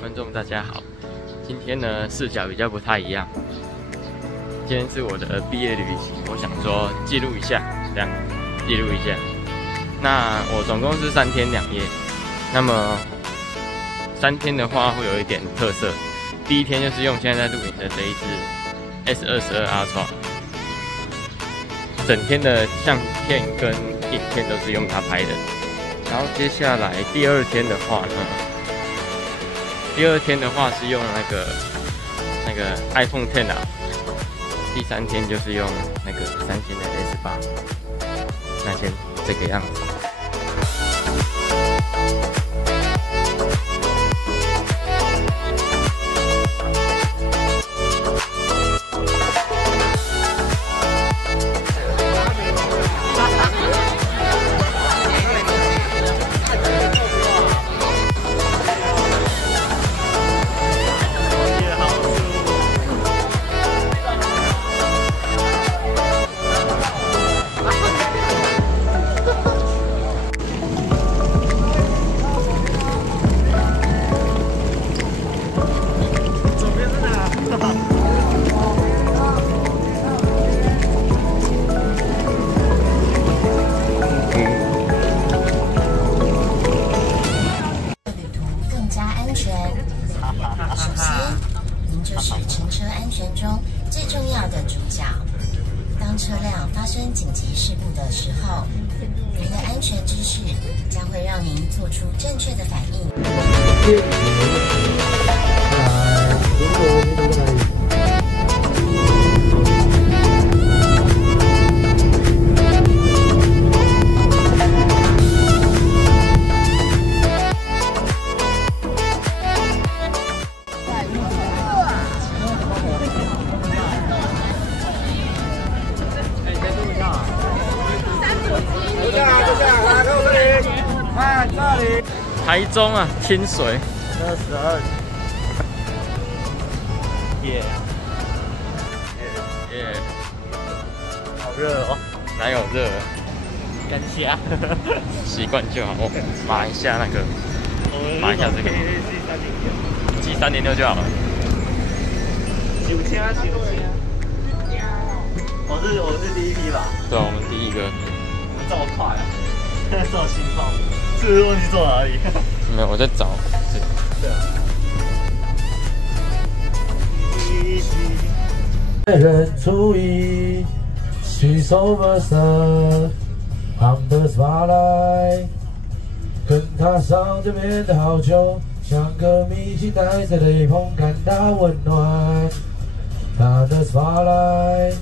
观众大家好，今天呢视角比较不太一样。今天是我的毕业旅行，我想说记录一下，这样记录一下。那我总共是3天2夜，那么3天的话会有一点特色。第一天就是用现在在录影的这一支 S22 Ultra， 整天的相片跟影片都是用它拍的。然后接下来第二天的话呢？第二天的话是用那个 iPhone X 啊，第3天就是用那个三星的 S8，那先这个样子。首先，您就是乘车安全中最重要的主角。当车辆发生紧急事故的时候，您的安全知识将会让您做出正确的反应。台中啊，天水22，耶，好热哦，哪有热？干虾，习惯就好。我码一下这个G306就好了。9000，我是第一批吧？对，我们第一个。这么快啊！这么心慌，是不是忘记坐哪里？没有，我在找。对啊。人注意 ，She's over sun under spotlight， 跟他上这边的好久，像个明星带着雷朋，感到温暖。他的 spotlight，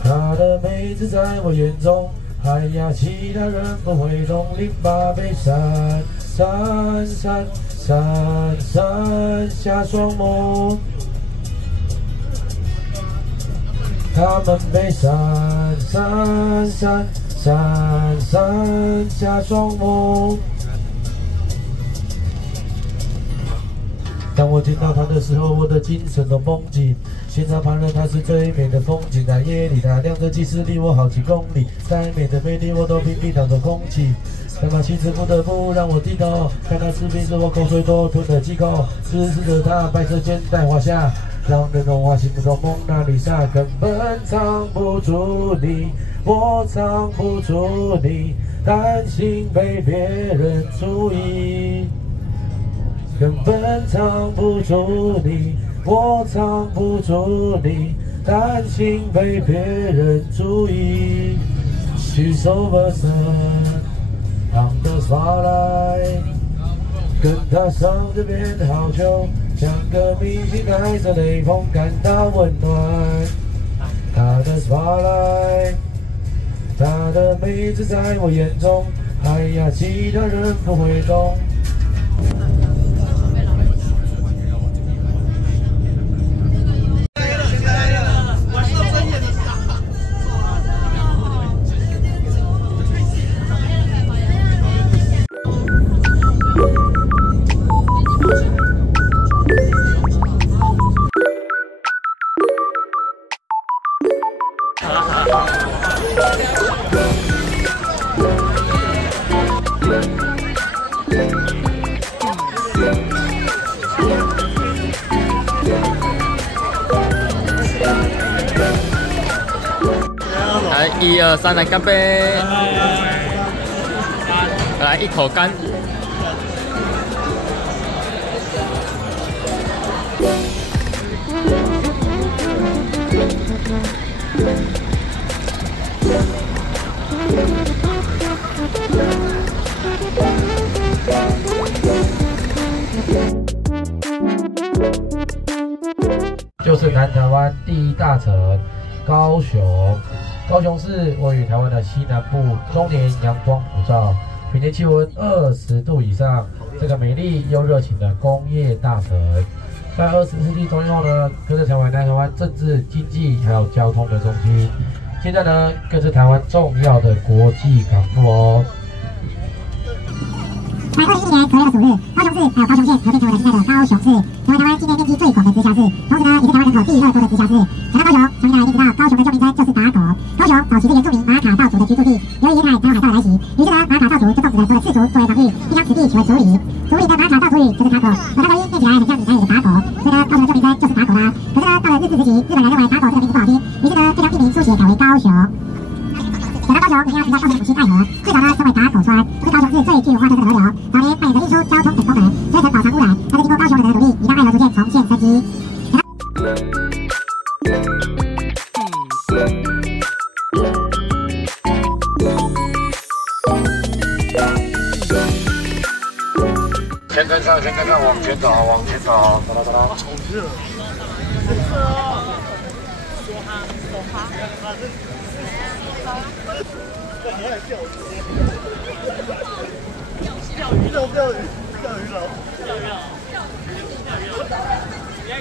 他的妹子在我眼中。哎呀，其他人不会懂，08被闪下双眸，他们被闪下双眸。当我见到她的时候，我的精神都绷紧。现场旁人，她是最美的风景。在夜里，她亮着计时离我好几公里。再美的美丽，我都屏蔽当作空气。但她气质不得不让我低头。看她视频时，我口水都吞了几口。直视着她白色肩带华夏，让人融化心目中蒙娜丽莎。根本藏不住你，我藏不住你，担心被别人注意。根本藏不住你，我藏不住你，担心被别人注意。She's over sun under spotlight， 跟他上这边的好久，像个明星带着雷朋，感到温暖。他的 spotlight， 他的妹子在我眼中，哎呀，其他人不会懂。1、2、3，来干杯！来一口干。就是南台湾第1大城高雄。高雄市位于台湾的西南部，终年阳光普照，每年气温20度以上，这个美丽又热情的工业大城。在20世纪中后呢，更是成为南台湾政治、经济还有交通的中心。现在呢，更是台湾重要的国际港埠哦。在2011年9月25日，高雄市还有高雄县合并成为了现在的高雄市，成为台湾境内面积最广的直辖市，同时呢，也是台湾人口第2多的直辖市。讲到高雄，相信大家一定知道高雄的旧名称就是打狗。高雄早期是原住民马卡道族的居住地，由于沿海才有海盗来袭，于是呢，马卡道族就种植了多的赤竹作为防御，并将此地取为竹里。竹里的马卡道族语就是打狗，而打狗音念起来很像闽南语的打狗，所以呢，高雄的旧名称就是打狗啦。可是呢，到了日治时期，日本人认为打狗这个名字不好听，于是呢，就将地名书写改为高雄。讲到高雄，一定要提到高雄母溪爱河，最早呢称为打狗川，是高雄市最具文化特色的河流，早年扮演着运输、交通等功能，虽曾饱尝污染，但是经过高雄人的努力，已让爱河逐渐重现生机。先跟上，往前走，走啦。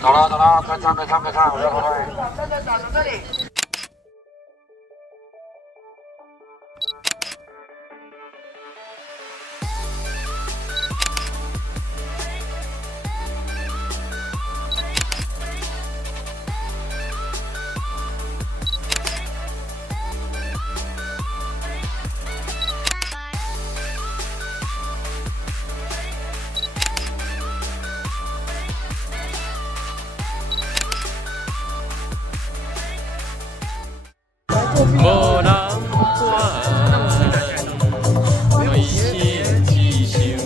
好热，走啦，跟上，我要后退。打从这里。无人管，有一些气息。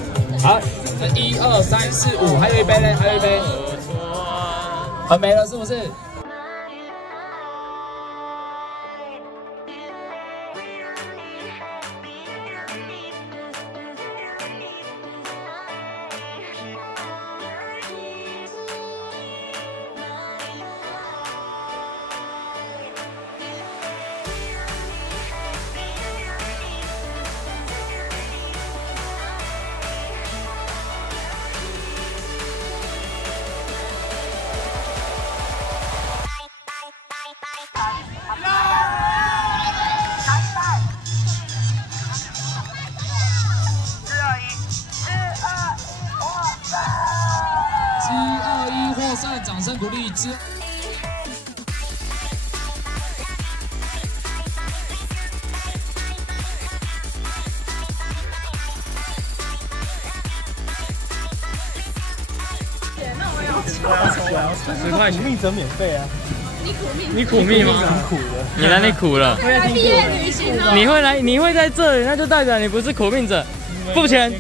好，1、2、3、4、5，还有一杯嘞，还有一杯。没了是不是？获胜，掌声鼓励之。10块，苦命者免费啊！你苦命吗？挺苦的。你哪里苦了？毕业旅行哦。你会在这里，那就代表你不是苦命者。付钱。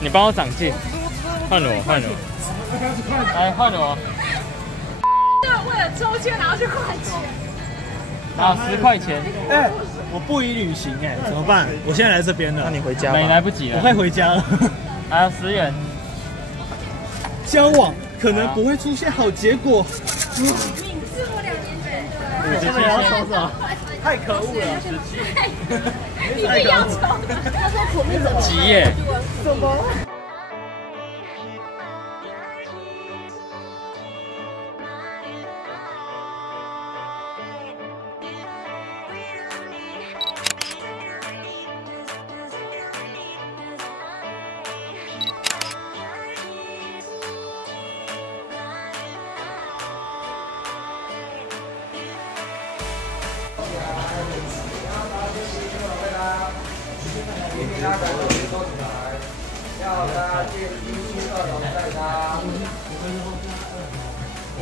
你帮我长进。换我。来换我。为了抽签然后去换钱。啊，10块钱。哎，我不宜旅行哎，怎么办？我现在来这边了。那你回家吧。没来不及了。我快回家了。还有10元。交往可能不会出现好结果。你是我2年前。我真的要抽是吧？太可恶了！你不要抽，他说苦命者急耶。什么？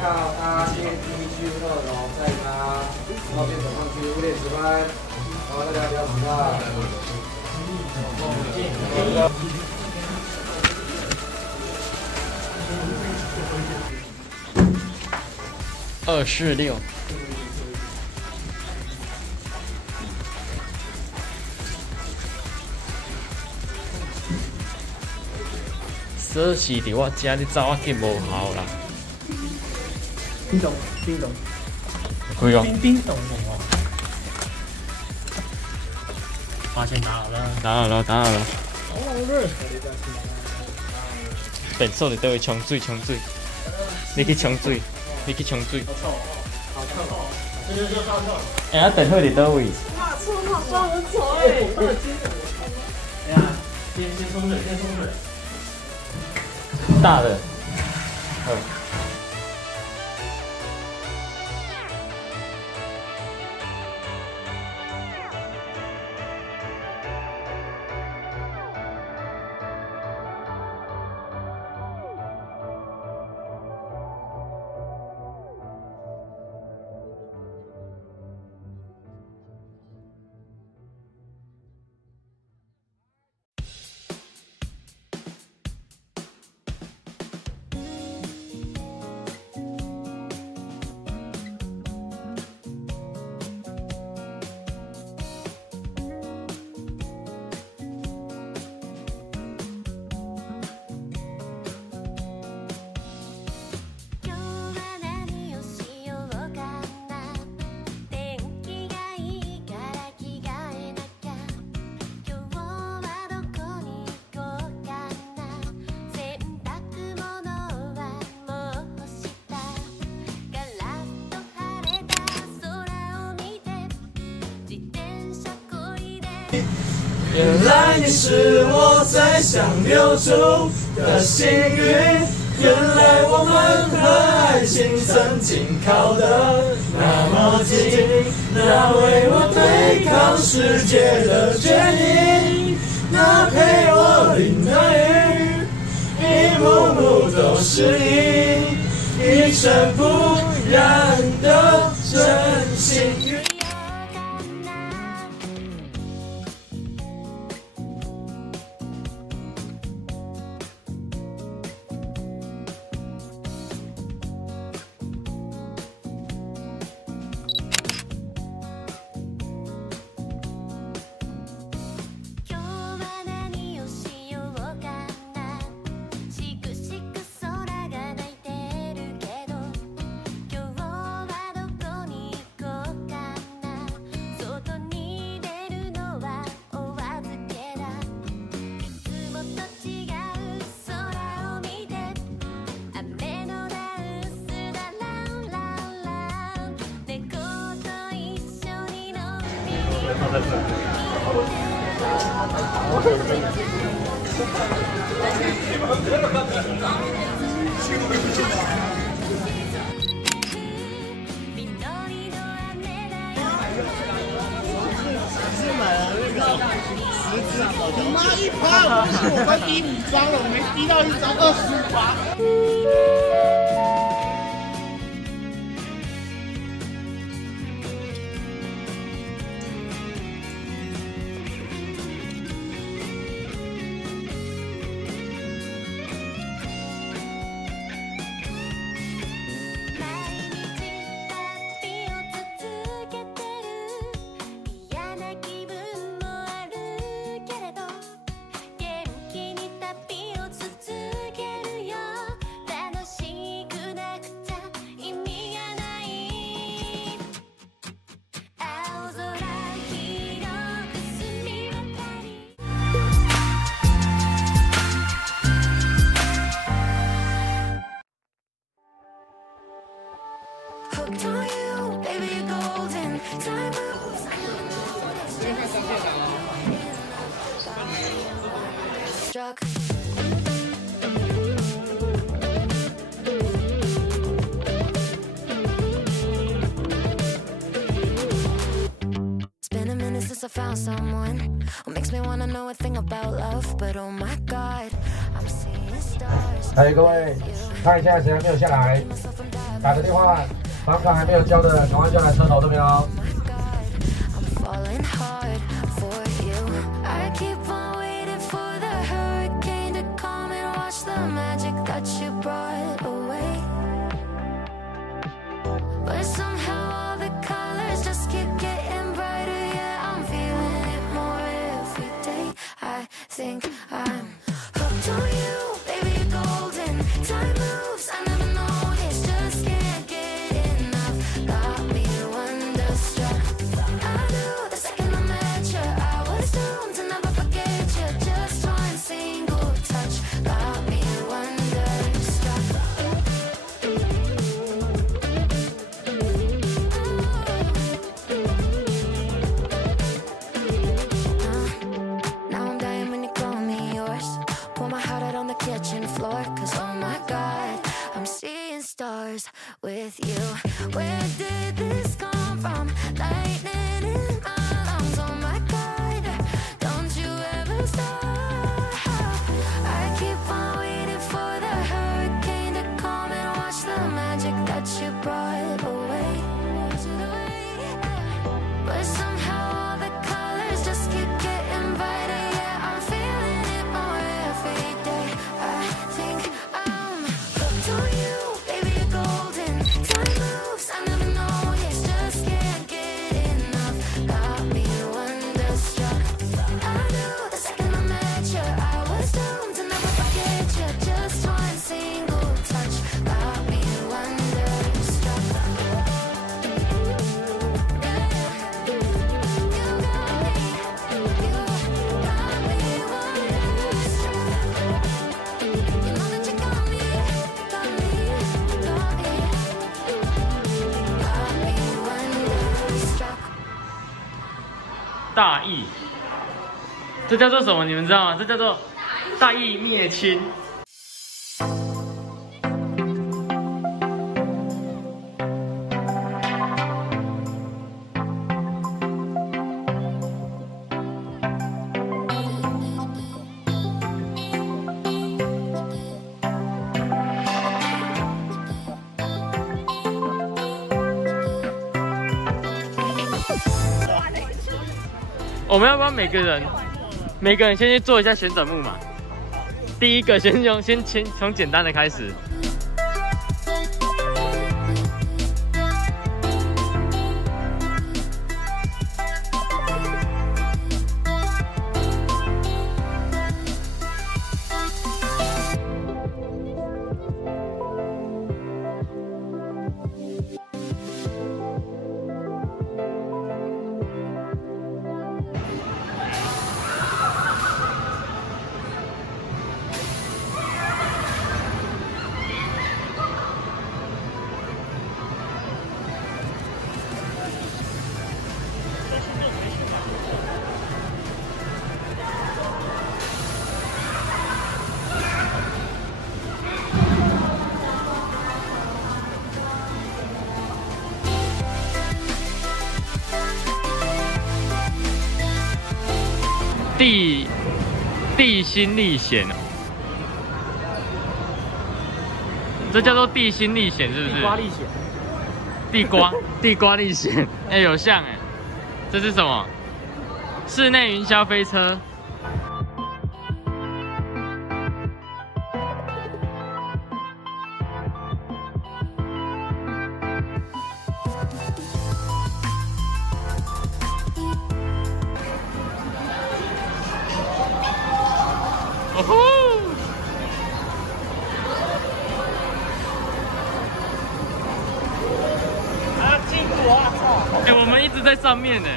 靠它电梯去2楼，再搭后面走上去5点10分。好，大家不要迟到。246。说是伫我家你走我紧无效啦。叮咚叮咚，开哦。叮叮咚咚哦。发现打好了。打好了，打好了。好热。变数伫倒位冲水，冲水。你去冲水，你去冲水。好臭，好臭。这就好臭。哎，啊，变数伫倒位？哇，臭好臭的嘴。哎呀，先冲水，先冲水。大的，原来你是我最想留住的幸运，原来我们和爱情曾经靠得那么近，那为我对抗世界的决定，那陪我淋的雨，一幕幕都是你，一尘不染的真心语。放在这里。是买了那个10只，我妈1趴50，我快滴5张了，我没滴到1张25趴。I found someone who makes me wanna know a thing about love, but oh my god, I'm seeing stars. 各位看一下谁还没有下来。打个电话，房卡还没有交的，赶快叫来车头这边哦。 Think I'm hooked on you, baby, you're golden. Time moves, I never noticed, just can't get enough. Got me wonderstruck. I knew the second I met you, I was doomed to never forget you. Just one single touch, got me wonderstruck. Now I'm dying when you call me yours. Pour my heart out on the kitchen floor. Cause oh my god, I'm seeing stars with you. Where did this come from? Lightning in my lungs. Oh my god, don't you ever stop. I keep on waiting for the hurricane to come and wash the magic that you brought away. But somehow all the colors just keep getting brighter. Yeah, I'm feeling it more every day. I think I'm hooked on you, baby, you're golden. Time moves, I never noticed, just can't get enough. Got me wonderstruck. I knew the second I met you, I was doomed to never forget you. Just one single touch, got me wonderstruck. Wonderstruck. 大义，这叫做什么？你们知道吗？这叫做大义灭亲。我们要不要每个人先去做一下旋转木马？第一个先从简单的开始。地心历险，这叫做地心历险，是不是？地瓜历险。地瓜历险，哎，有像哎，这是什么？室内云霄飞车。哦吼！啊，进入啊！操！哎，我们一直在上面呢，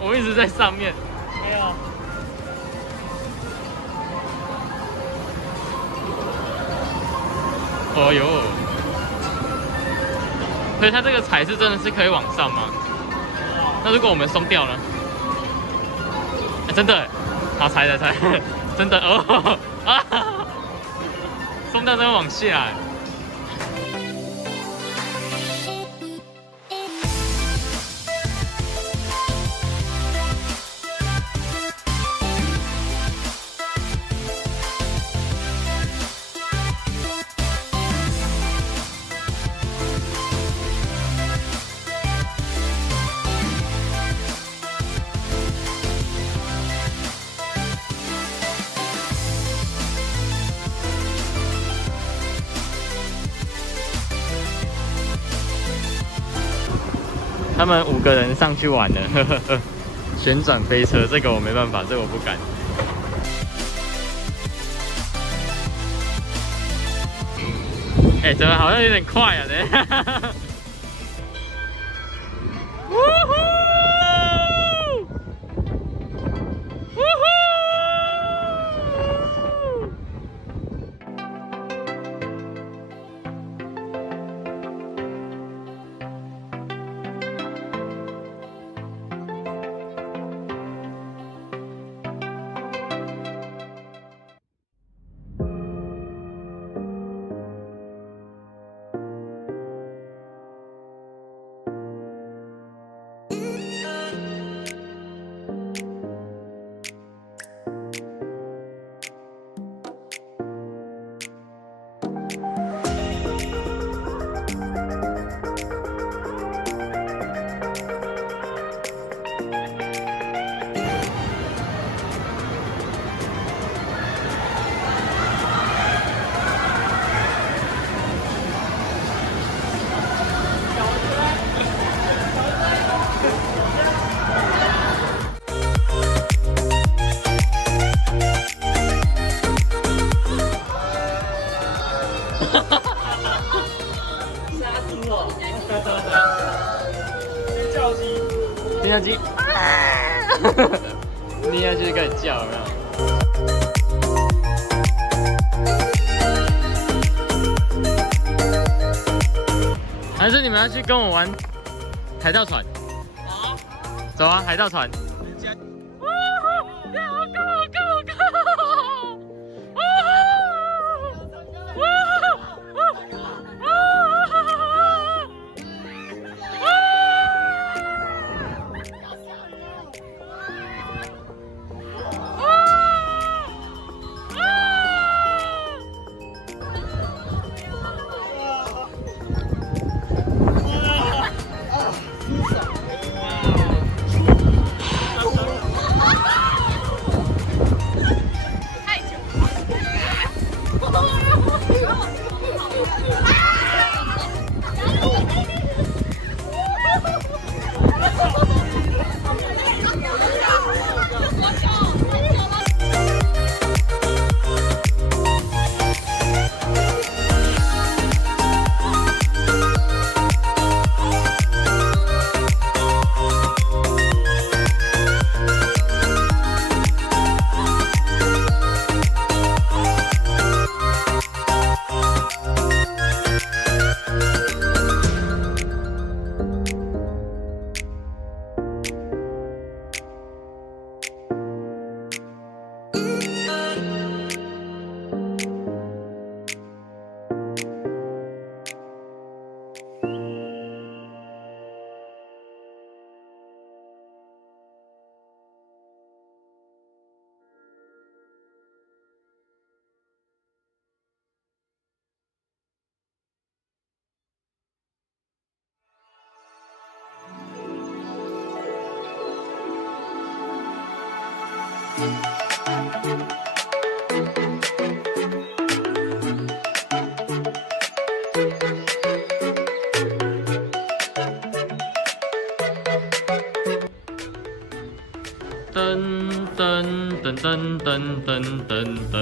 我们一直在上面。没有。哦呦！所以它这个踩是真的是可以往上吗？那如果我们松掉呢？哎，真的，好踩，真的哦啊！松掉真的往下。他们5个人上去玩了，旋转飞车这个我没办法，这个我不敢。哎，怎么好像有点快啊？等一下。呜呼！呜呼！听到鸡，你要去开始叫，有没有？还是你们要去跟我玩海盗船？好，走啊，海盗船！噔噔噔噔噔噔噔噔。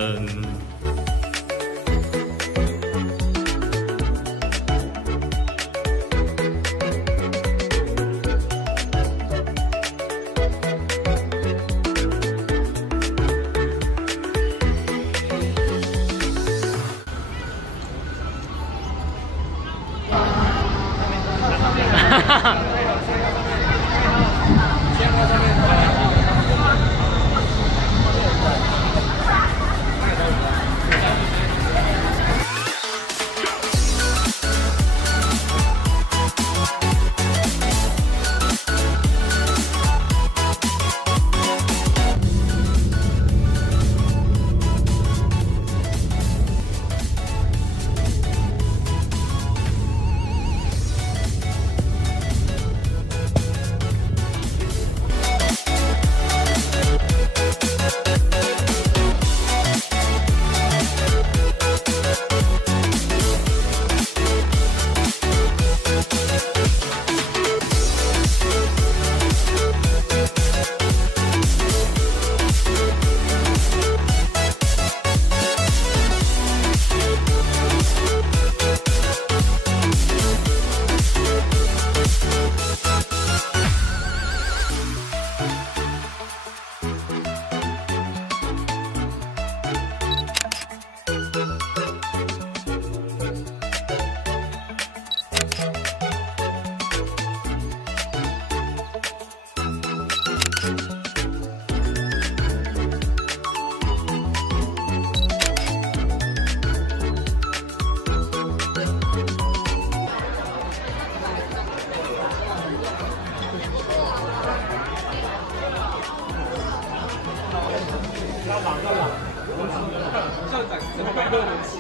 校长怎么买都能吃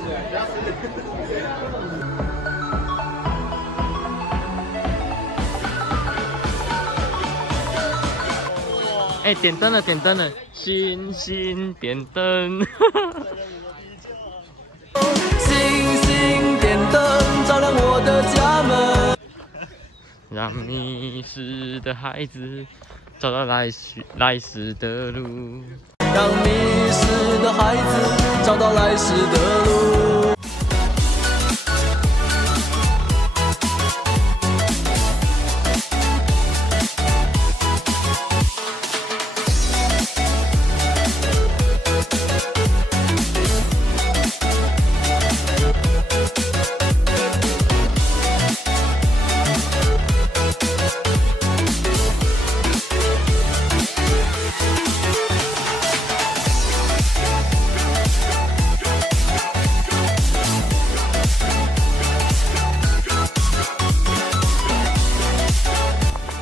哎，点灯了，点灯了，星星点灯。星星点灯，照亮我的家门。让迷失的孩子找到来时的路。让迷失的孩子找到来时的路。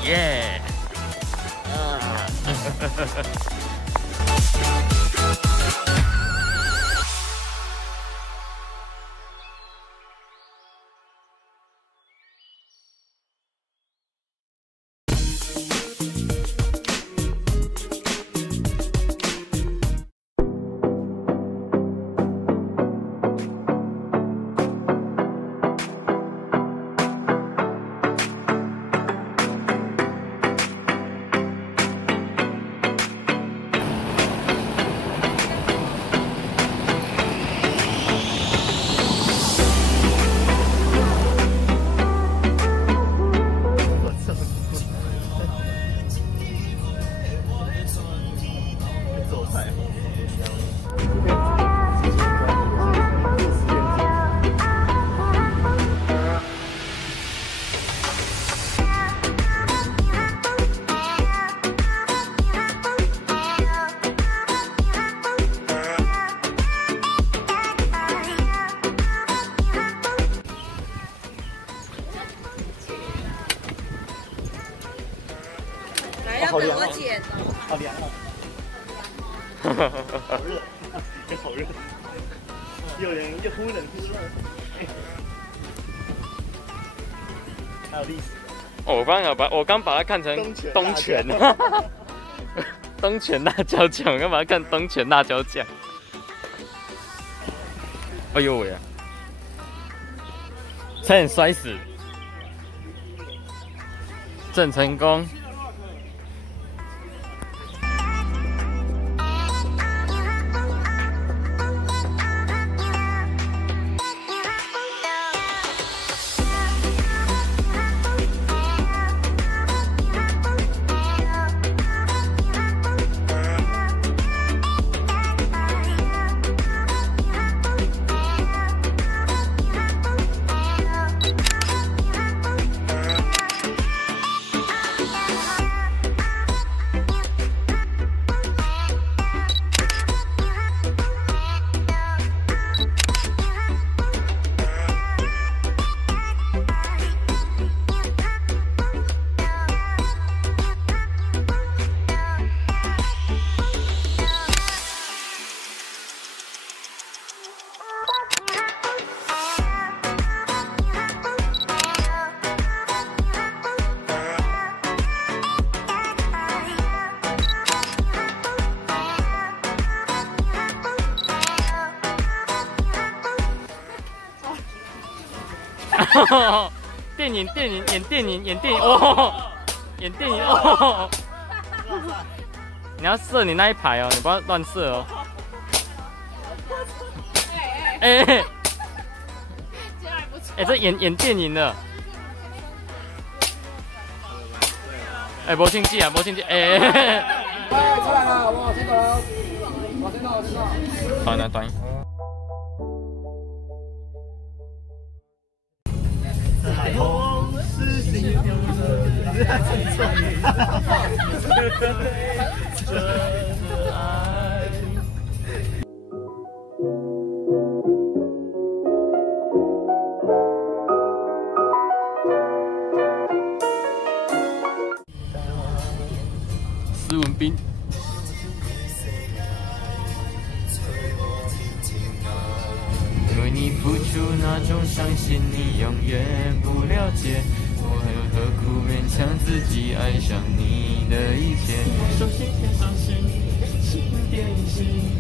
耶！好凉啊！好凉哦！好热，也好热，有人又忽冷忽热。还有历史。哦，我刚把它看成东泉，东泉辣椒酱，我刚把它看东泉辣椒酱。哎呦喂啊！差点摔死。郑成功。电影哦，演电影哦。你要射你那一排哦，你不要乱射哦。哎，这演电影的。哎，没兴趣啊，没兴趣。哎，出来了，我听到了，我听到。短了，短。施文彬，那种伤心你永远不了解，我又何苦勉强自己爱上你的一切？手心牵手心，心连心。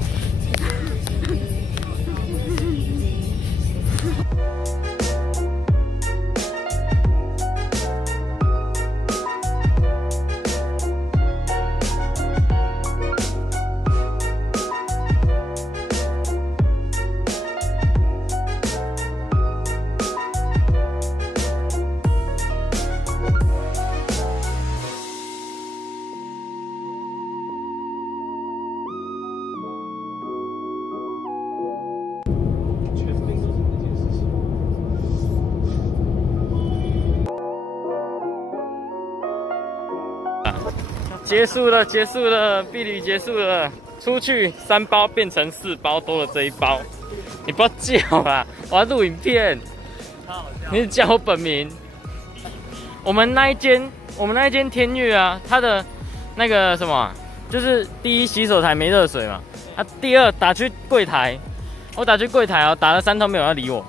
结束了，结束了，毕旅结束了。出去3包变成4包，多了这1包。你不要叫啦，我要录影片。你是叫我本名。我们那一间天悦啊，它的那个什么，就是第一洗手台没热水嘛，第二打去柜台，我打去柜台哦，打了3通没有人理我。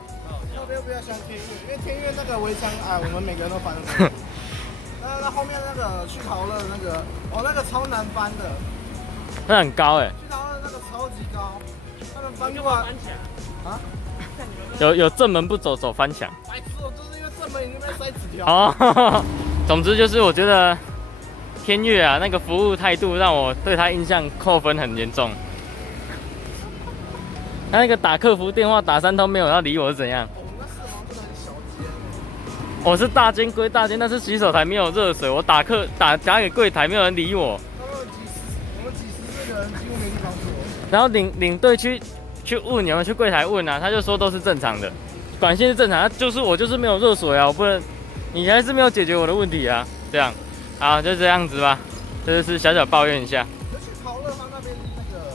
要不要像天悦？因为天悦那个围墙矮，我们每个人都翻得。那后面那个去陶乐那个，哦，那个超难翻的，那很高哎。去陶乐那个超级高，他们翻过来啊？有正门不走，走翻墙。白痴哦，就是因为正门已经被塞纸条。哦，总之就是我觉得天悦啊，那个服务态度让我对他印象扣分很严重。他那个打客服电话打3通没有人要理我是怎样？我是大间归大间，但是洗手台没有热水，我打给柜台没有人理我。我们几十个人几乎没地方坐。然后领队去问，有没有去柜台问啊？他就说都是正常的，管线是正常，我就是没有热水啊，我不能，你还是没有解决我的问题啊，这样，好就这样子吧，这就是小小抱怨一下。而且陶乐他那边那个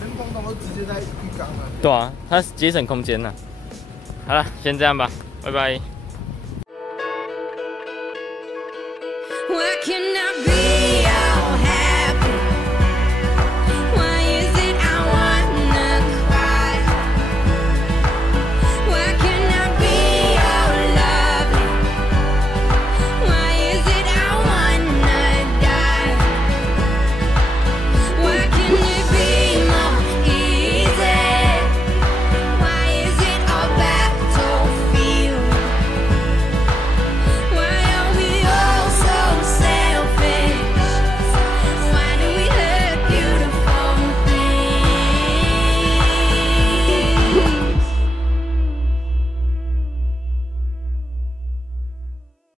全风都直接在浴缸了。对啊，它节省空间了。好了，先这样吧，拜拜。Why can